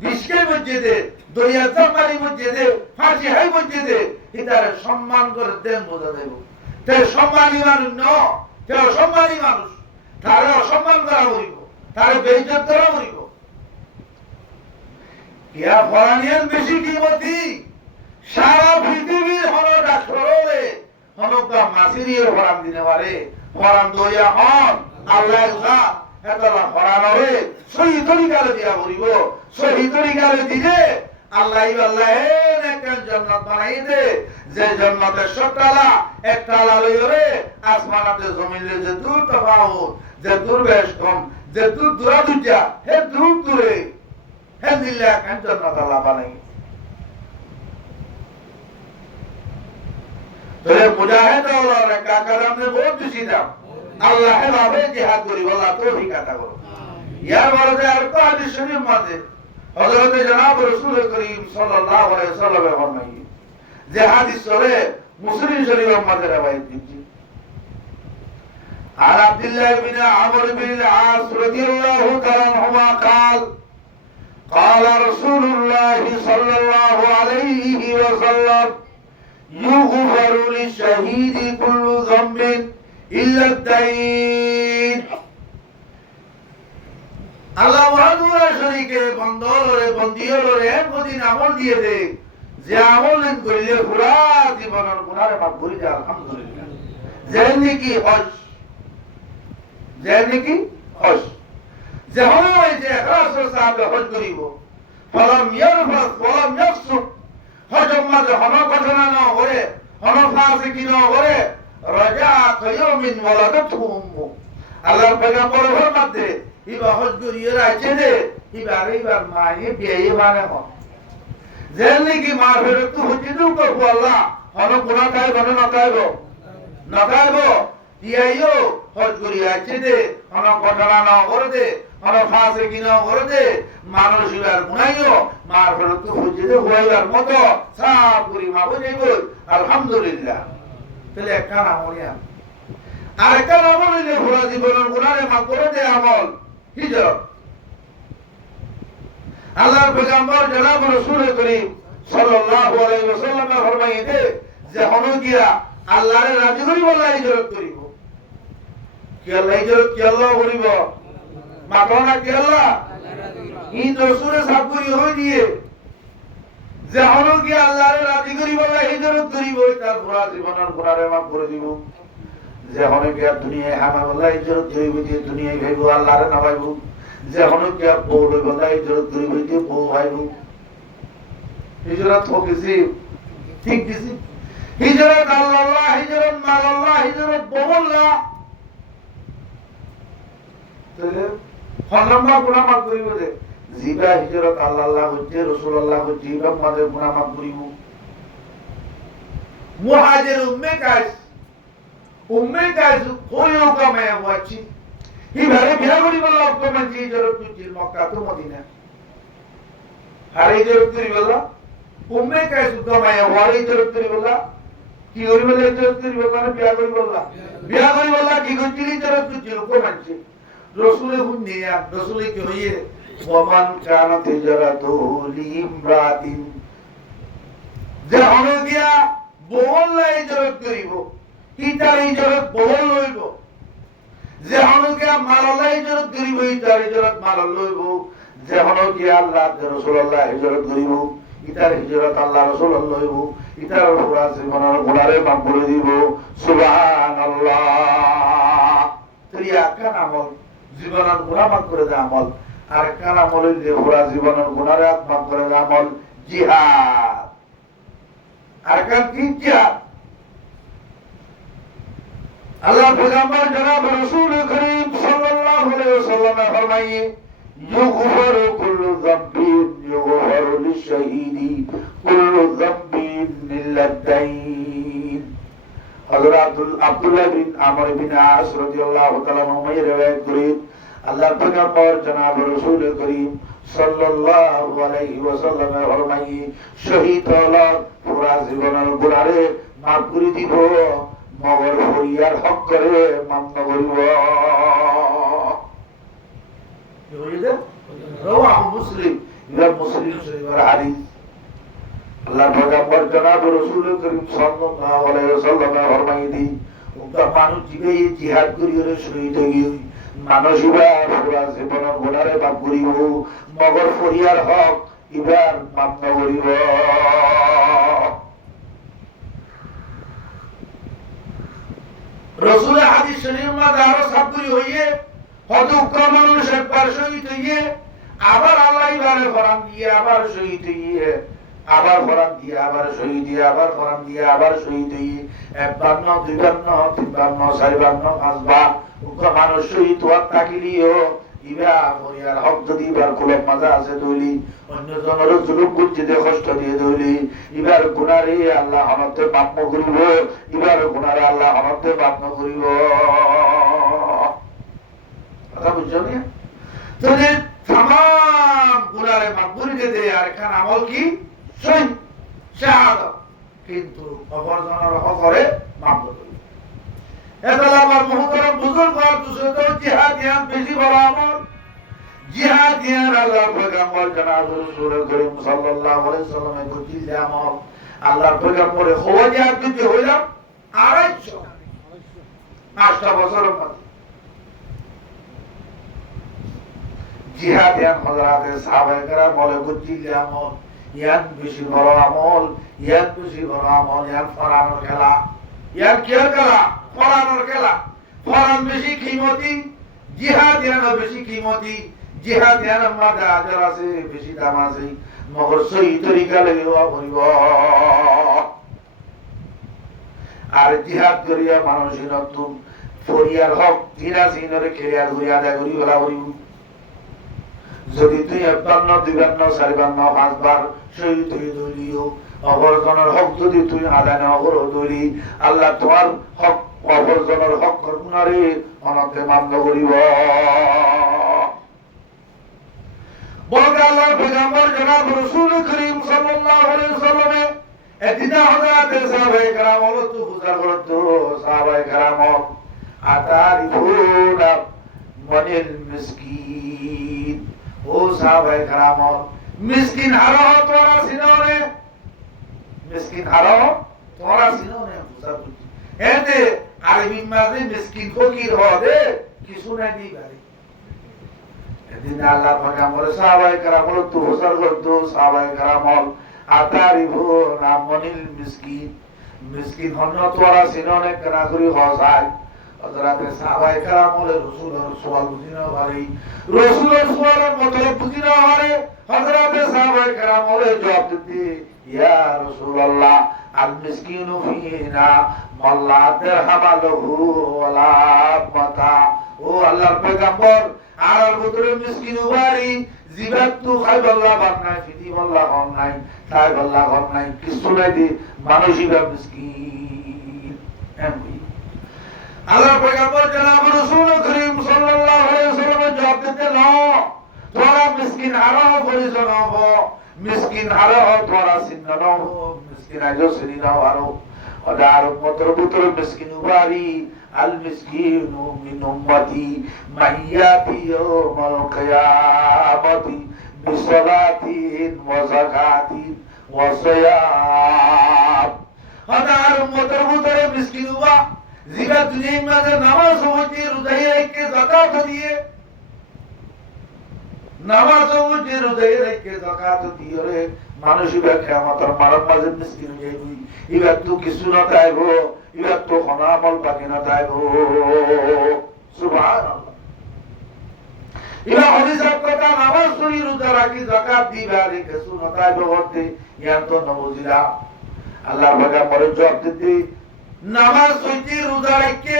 বিশকে মসজিদে দরিয়া চাপালি মসজিদে ফাঁসি হাই মসজিদে এটারে সম্মান করে দেন বোঝা দেব। তে সম্মানী মানুষ ন, তে অসম্মানী মানুষ তারে অসম্মান করা হইব, তারে বেইজ্জত করা হইব। ইয়া ফরানিয়ান বেশি কিমতি সারা পৃথিবীর হলো ডাক্তারে হনকা মাসিরিয়ে ফরান দিনে পারে ফরান দইয়া হন আল্লাহ আল্লাহ এতলা ফরান হবে সহি তরিকারে দিয়া বলিব। সহি তরিকারে দিলে আল্লাহ আল্লাহ একটা জান্নাত বানাই দে যে জান্নাতের 100 তালা এক তালা লইরে আসমানাতে জমিনে যে দূর তফাউত যে দূর বেশ কম যে দূর দূরা দুজা হে দূর দূরে হে দিলে একটা জান্নাত আল্লাহ বানাই। তোরে মুজাহিদ আল্লাহর কাকারাম নে বহুত বেশি দাম আল্লাহ ভাবে জিহাদ করি আল্লাহ তৌফিক আতা করো। ইয়ার বলতে আর তো হাদিস শরীফ মাঝে হযরত জনাব রাসূল করিম সাল্লাল্লাহু আলাইহি ওয়াসাল্লাম ফরমাই যে হাদিস সরে মুসলিম শরীফের মাঝে রওয়ায়াত দিচ্ছি عن عبد الله بن عمرو بن العاص رضي الله تعالى عنهما قال قال رسول الله صلى الله عليه وسلم يغفر للشهيد كل ذنب إلا الدين আল্লাহ ওয়াহুয়া শরীকে বন্ধলরে বন্দিয়লরে একদিন আমল দিয়ে দে যে আমল কইলে পুরা জীবনের গুনাহে মাফ করে দেয় আলহামদুলিল্লাহ যেমনি কি হজ যে হয় যে রাসূল সাহেব হজ করিব ফলম ইয়ারফাস ফলম ইয়াফসুক হজ মাঝে হন ঘটনা না করে হন ফাসিকি না করে রাজা কায়মিন ওয়ালাদাতহু উম্মু আল্লাহর পয়গম্বর ফরমাতে ইবা হজ করিয়ে রাখছে দে এবার মায়ে বিয়ে মানে হন যেমনি কি মা ফেরত তো হচ্ছে তো আল্লাহ হন গুনাহ খাই বনে না খাইব দিয়াইও হজ করিয়ে রাখছে দে হন ঘটনা না করে দে হন ফাসিকি না করে দে মানুষ এবার গুনাইও মা ফেরত তো হচ্ছে দে হইবার মতো সাফ করি মা বুঝাইব আলহামদুলিল্লাহ তাহলে একটা আমল আর একটা আমল হইলে পুরা জীবনের গুনাহে মাফ করে দে আমল হিজরত আল্লাহর পয়গম্বর জনাব রাসূল করিম সাল্লাল্লাহু আলাইহি ওয়াসাল্লাম ফরমাইতে যে হনো গিয়া আল্লাহর রাজি করি বলা হিজরত করিব কি আল্লাহ হিজরত কি আল্লাহ করিব মাতনা কি আল্লাহ ই রাসূল সাহেব করি হই দিয়ে যে হনো গিয়া আল্লাহর রাজি করি বলা হিজরত করিব তার পুরা জীবনের গুনাহে মাফ করে দিব যে হনো গিয়া দুনিয়ায় হামা বলা হিজরত করিব যে দুনিয়ায় ভাইব আল্লাহর না ভাইব যে হনো গিয়া বউর বলা হিজরত করিব যে বউ ভাইব হিজরত হোকেছি ঠিক দিছি হিজরত আল্লাহ হিজরত মাল্লাহ হিজরত বউল্লাহ তাহলে হলম্মা গুনাহ মাফ করিব যে জিবা হিজরত আল্লাহ হচ্ছে রাসূলুল্লাহ হচ্ছে ইমাম মাদের গুনাহ মাফ করিব মুহাজির উম্মে কাজ কোয়ো কামে ওয়াচি ইবারে বিয়া করিব লোক মানছি হিজরত তুজিল মক্কা তো মদিনা আর হিজরত করিব উম্মে কাজ কামে ওয়ারি হিজরত করিব কি করিব হিজরত করিব মানে বিয়া করিব কি করিল হিজরত তুজিল কো মানছি রাসূলে হুনিয়া রাসূলে কি হইয়ে ওমান কানাত হিজরাতুহু লিমরাতিন যে হলো গিয়া বহল্লা হিজরত করিব ইতার হিজরত বহল লইব যে হলো গিয়া মালাল্লাহ হিজরত করিব ইতার হিজরত মালাল লইব যে হলো গিয়া আল্লাহ রাসূলুল্লাহ হিজরত করিব ইতার হিজরত আল্লাহ রাসূলুল্লাহ লইব ইতার পুরা জীবনের গুনাহে মাফ করে দিব সুবহানাল্লাহ তরিয়া কান আমল জীবনের গুনাহ মাফ করে দেয় আমল আর কান আমল যে পুরা জীবনের গুনাহে মাফ করে দেয় আমল জিহাদ আর কান কি জিহাদ আল্লাহ পয়গম্বর জনাব রাসূল করিম সাল্লাল্লাহু আলাইহি ওয়াসাল্লাম ফরমাইয়ে ইউগফারু কুল্লু যামবিন ইউগফারু লিশ-শাহীদি কুল্লু যামবিন ইল্লাদ-দাইন হযরত আব্দুল্লাহ বিন আমর বিন আস রাদিয়াল্লাহু তাআলা আনহু riwayat করেন আল্লাহর পয়গম্বর জনাব রাসূল করিম সাল্লাল্লাহু আলাইহি ওয়াসাল্লাম ফরমাইয়ে শহীদ হলো পুরা জীবনের গুনাহে মাফ করে দিব মগর ফরিয়ার হক করে মান্য করিব কি হইছে রাওয়াহু মুসলিম ইমাম মুসলিম শরীফের হাদিস আল্লাহর পয়গম্বর জনাব রাসূল করিম সাল্লাল্লাহু আলাইহি ওয়াসাল্লাম ফরমাইদি উক্তা মানুষ জিবে জিহাদ করিয়ে শহীদ হই মানুষ ইবার পুরা জীবনের গুনাহে মাফ করিব মগর ফরিয়ার হক ইবার মান্য করিব রাসূলের হাদিস শরীফ মধ্যে আরো সাবরি হইয়ে হয়তো মানুষ একবার শহীদ হইয়ে আবার আল্লাহ ইবারে ফরাম দিয়ে আবার শহীদ হইয়ে আবার ফরাম দিয়ে আবার শহীদ দিয়ে আবার ফরাম দিয়ে আবার শহীদ হইয়ে একবার ন দুইবার ন তিনবার ন চারবার ন পাঁচবার মানুষ শহীদ হওয়ার থাকিলিও ইবা মরিয়ার হক যদি ইবার কুলব মাজা আছে দইলি অন্য জনের জুলুম করতে কষ্ট দিয়ে দইলি ইবার গুনারে আল্লাহ হনতে মাফ করিব ইবার গুনারে আল্লাহ হনতে মাফ করিব কথা বুঝছো না তাহলে तमाम গুনারে মাফ করে দে আর খান আমল কি শহীদ শাহাদাত কিন্তু অপরজনের হক করে মাফ করে এটা আমার মুহতারাম বুজুর্গ আর দুসত জিহাদিয়ান বেশি বড় আমল জিহাদিয়ান আল্লাহর পয়গম্বর জনাব রাসূল করিম সাল্লাল্লাহু আলাইহি ওয়াসাল্লামের গতিল আমল আল্লাহর পয়গম্বরে খোয়াজিয়াত দিতে হইলাম 250 বছর পর জিহাদিয়ান হযরতে সাহাবায়ে কেরাম বলে গতিল আমল ইয়ান বেশি বড় আমল ইয়ান বেশি বড় আমল ইয়ান ফরানোর খেলা ইয়ান কি খেলা ফরানোর খেলা ফরান বেশি কিমতি জিহাদিয়ান বেশি কিমতি জিহাদিয়ান মাঝে আজর আছে বেশি দাম আছে মগর সহি তরিকা লাগিও বলিব আর জিহাদ করিয়া মানুষের নতুন ফরিয়ার হক জিনা সিনরে খেলিয়া ঘুরিয়া দেয় ঘুরি বেলা করিব যদি তুই 52 52 54 5বার শহীদ হয়ে দলিও অবর্জনের হক যদি তুই আদায় না করো দলি আল্লাহ তোমার হক অবর্জনের হক করুণারে অনন্তে মান্য করিব বলতে আল্লাহর পয়গম্বর জনাব রাসূল করিম সাল্লাল্লাহু আলাইহি ওয়াসাল্লামে এদিনা হযরতে সাহাবায়ে কেরাম হলো বুঝার করতো সাহাবায়ে কেরাম আতারিফুনা মানিল মিসকিন ও সাহাবায়ে কেরাম মিসকিন হারা তোরা সিনোনে মিসকিন হারা তোরা সিনোনে বুঝা বুঝি এতে আরবি মাঝে মিসকিন ফকির হবে কিছু না দিবারে এদিন আল্লাহ পয়গম্বর সাহাবায়ে কেরাম তো বুঝার করতো সাহাবায়ে কেরাম আতারিফুনা মানিল মিসকিন মিসকিন হন তোরা সিনোনে কেনা করি হসাই হযরতে সাহাবায়ে কেরাম রাসূলের সওয়াল বুঝিনা পারি রাসূলের সওয়ালের মতলব বুঝিনা পারে হযরতে সাহাবায়ে কেরাম জবাব দিতে ইয়া রাসূলুল্লাহ আল মিসকিনু ফিনা মাল্লা দিরহাম লাহু ওয়ালা মাতা ও আল্লাহর পয়গম্বর আর ভিতরে মিসকিন বাড়ি জিবাত তো খাইবাল্লাহ বাদ নাই ফিদি বল্লাহ হন নাই তাই বল্লাহ হন নাই কিছু নাই দি মানুষইবা মিসকিন এমনি আল্লাহর পয়গম্বর জনাব রাসূল করিম সাল্লাল্লাহু আলাইহি ওয়াসাল্লাম জবাব দিতে না তোরা মিসকিন হারা পরিজন হবো মিসকিন হারা তোরা সিন্নান হবো মিসকিন আজো সিনা হারো ওদার মতর ভিতরে মিসকিন বাড়ি আল মিসকিনু মিন উম্মতি মাইয়াতি ইয়াউমাল কিয়ামতি বিসলাতিন ওয়া যাকাতিন ওয়া সিয়াম ওদার মতর ভিতরে মিসকিন বা জিবা দুনিয়ার মাঝে নামাজ হইতে রোজাই রেখে যাকাত দিয়ে নামাজ হইতে রোজাই রেখে যাকাত দিয়ে রে মানুষিবা কিয়ামতের মারার মাঝে মিসকিন হয়ে যাবে ইবা তো কিছু না তাইবো ইবা তো কোন আমল বাকি না তাইবো সুবহানাল্লাহ ইবা হাদিসের কথা নামাজ পড়ি রোজা রাখি যাকাত দিবা রে কিছু না তাইবো হতে ইয়ান তো নবুজিরা আল্লাহর পয়গম্বর জবাব দিতে নামাজ হইতে রোজা রাখে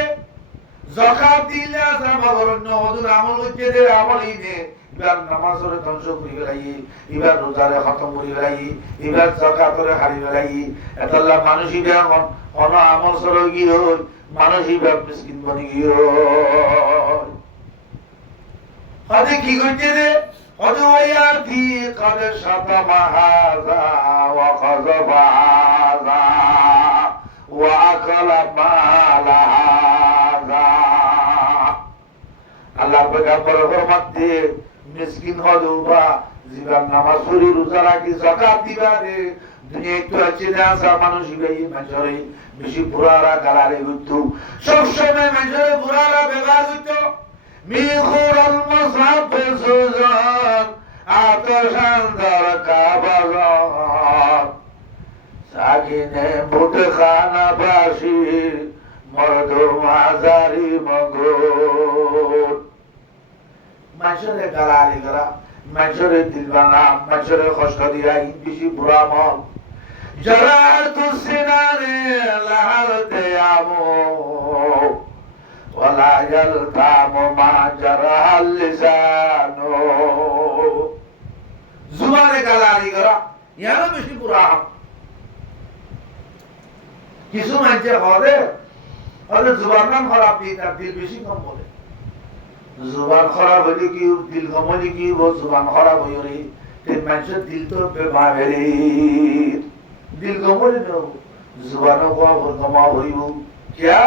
যাকাত দিলে আসা ভগবান নওদুর আমল হইতে দে আমলই নে ইবার নামাজরে ধ্বংস করি ফেলাই ইবার রোজারে খতম করি ফেলাই ইবার যাকাতরে হারি ফেলাই এতলা মানুষই বেমন কোন আমল সরে গিয়ে মানুষই বেব মিসকিন বনি গিয়ে হদে কি করতে দে হদে ওয়াতি কদ শাতামা হাযা ওয়া খাযাবা হাযা ওয়া আকালা মালা হাযা আল্লাহ পয়গম্বর ফরমাতে মিসকিন হদুবা জীবন নামাজ পড়ি রোজা রাখি যাকাত দিবা রে দুনিয়া একটু আছে না মানুষই গাই মাঝরে বেশি পুরারা গালারে হইতো সব সময় মাঝরে পুরারা ব্যবহার হইতো মিখুরাল মুসাফে সুজান আতশান দার কাবাজান সাকিনে বুট খানা বাসি মর্দ মাজারি মগর মাঝরে গালারে গরা মাঝরে দিলবানা মাঝরে কষ্ট দিয়া বেশি বুড়া মন জরাতু সিনারে লাহারতে আমো ওয়ালা ইয়ালতামু মা জারাল লিসানো জুবানে গালারি গরা ইয়ারও বেশি বুড়া কিছু মানুষে হলে হলে জুবান নাম খারাপ দিয়ে তার দিল বেশি কম বলে জুবান খারাপ হলে কি দিল কম হলে কি জুবান খারাপ হয়ে তে মানুষের দিল তো বেমারে দিল কম হলে জুবানও কমা হইব क्या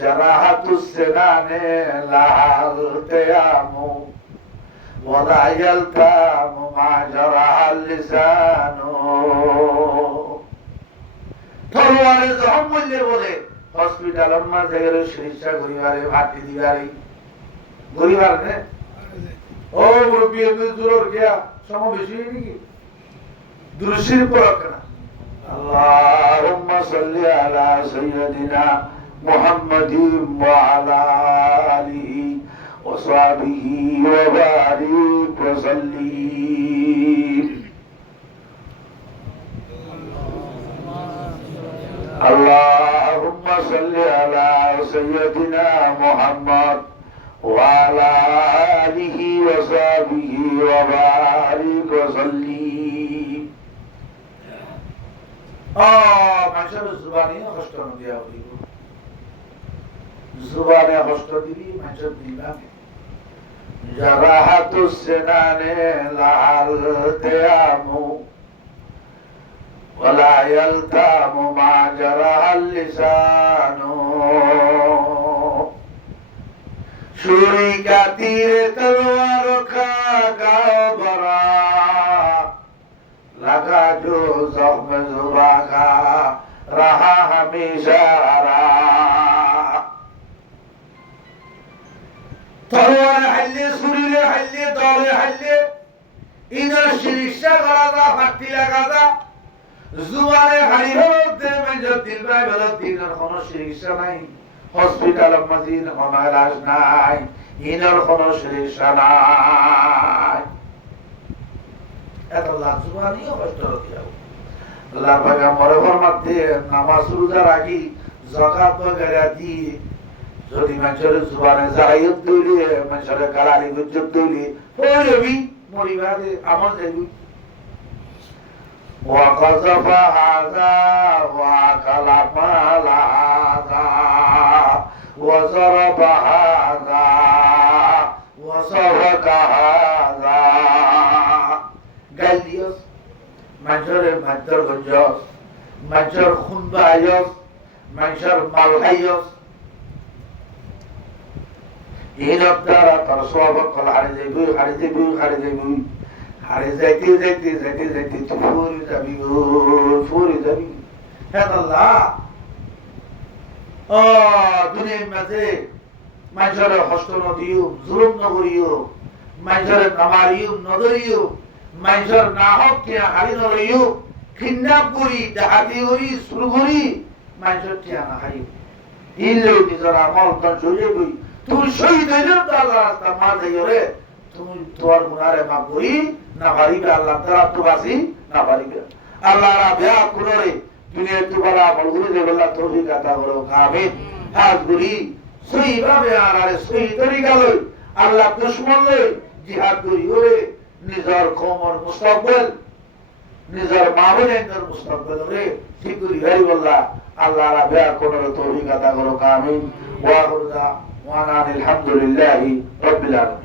জারাহাতুস সিনানে লাহাল কিয়ামু ওয়ালা ইয়ালতামু মা জারাহাল লিসানু। তরবারে জখম করলে বলে হসপিটাল মাঝে চিকিৎসা করিবারে ভাটি দিবারে গরিবার নে ও মুরব্বী দূর গিয়া সম বেশি নাকি দুরুশরীফ পড়া কেন আল্লাহুম্মা সাল্লি আলা সাইয়্যিদিনা মুহাম্মাদিন ওয়া আলা আলিহি ওয়া সাহবিহি ওয়া বারিক ওয়া সাল্লিম। আল্লাহুম্মা সাল্লি আলা সাইয়্যিদিনা মুহাম্মাদ ওয়া আলা আলিহি ওয়া সাহবিহি ওয়া বারিক ওয়া সাল্লিম। মানুষের জুবানে কষ্ট দিয়া হইব, জুবানে কষ্ট দিলি মানুষের দিলামে। জারাহাতুস সিনানে লাহাল কিয়ামু ওয়ালা ইয়ালতামু মা জারাহাল লিসানু। ছুরি का तीर तलवार का गाँव भरा लगा जो जख्म जुबा का रहा हमेशा तलवार हल्ले छुरी हल्ले दौड़े हल्ले इधर शिक्षा करा फाटी लगा जुबाने हारी होते मैं जब दिल में बदल दिन कोनो शिक्षा नहीं হসপিটাল মাঝিন কোনো ইলাজ নাই, ইনার কোনো চিকিৎসা নাই। এত লাজুবানিও কষ্ট দিও। আল্লাহ পয়গম্বর ফরমাতে নামাজ রোজা রাখি যাকাত বগেরা দি যদি মানুষের জুবানে জায়েদ দিলে মানুষের গালালি গুজব দিলে হইবি মরিবাদে আমল দেবি। وقذف هذا وأكل مال هذا وضرب هذا وسفك هذا قال ديوس منشر مدر غنجوس منشر خون بايوس منشر مال حيوس إن أبدار ترسوه قل حرزيبوي حرزيبوي حرزيبوي আরে যাইতে যাইতে যাইতে যাইতে তো ফুরি যাবি হ্যাঁ আল্লাহ। দুনিয়ার মাঝে মানুষের হস্ত নদিও জুলুম নগরিও মানুষের নামারিও নদরিও মানুষের না হক টিয়া হারি নরিও কিডন্যাপ করি ডাকাতি করি শুরু করি মানুষের টিয়া না হারিও ইল্লেও নিজের আমল তন চলে গই তুমি শহীদ হইলে তো আল্লাহ রাস্তা মার যাইরে তুমি তোমার গুনারে মাফ করি না পারিবে আল্লাহ তারা তো বাসি না পারিবে আল্লাহ রাবিয়া কুনরে দুনিয়া তুবালা বলগুলি দেবল্লাহ তৌফিক আতা করো আমিন। হাত গুলি সহি ভাবে আনারে সহি তরিকা লই আল্লাহ দুশমন লই জিহাদ করি ওরে নিজের কওমের মুস্তাকবিল নিজের মাহফিলের মুস্তাকবিল রে ঠিক করি হইবল্লাহ আল্লাহ রাবিয়া কুনরে তৌফিক আতা করো আমিন। ওয়া আখিরু দাওয়ানা আলহামদুলিল্লাহি রাব্বিল আলামিন।